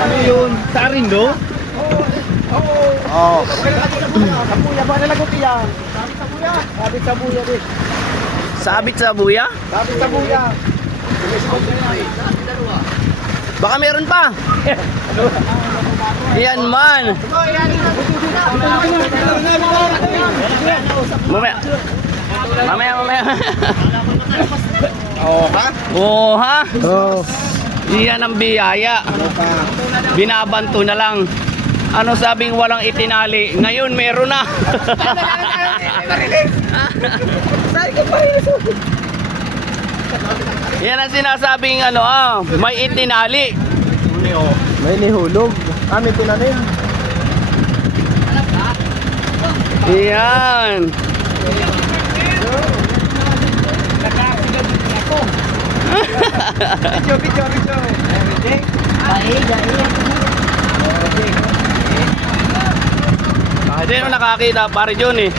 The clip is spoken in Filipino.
Ano yun? Sa Arindo? Oh. Sabuya ba nalagot yan? Sabit sa buya din. Sabit sa buya? Sabit sa buya. Baka meron pa. Yan man. Mamaya. Mamaya. Oo ha? Oo ha? Oo. Iyan ang biyaya. Binabanto na lang. Ano sabing walang itinali? Ngayon meron na. Yan ang sinasabing may itinali. May nihulog. May tinanim. Yan. Video. Sino nakakita pare John eh?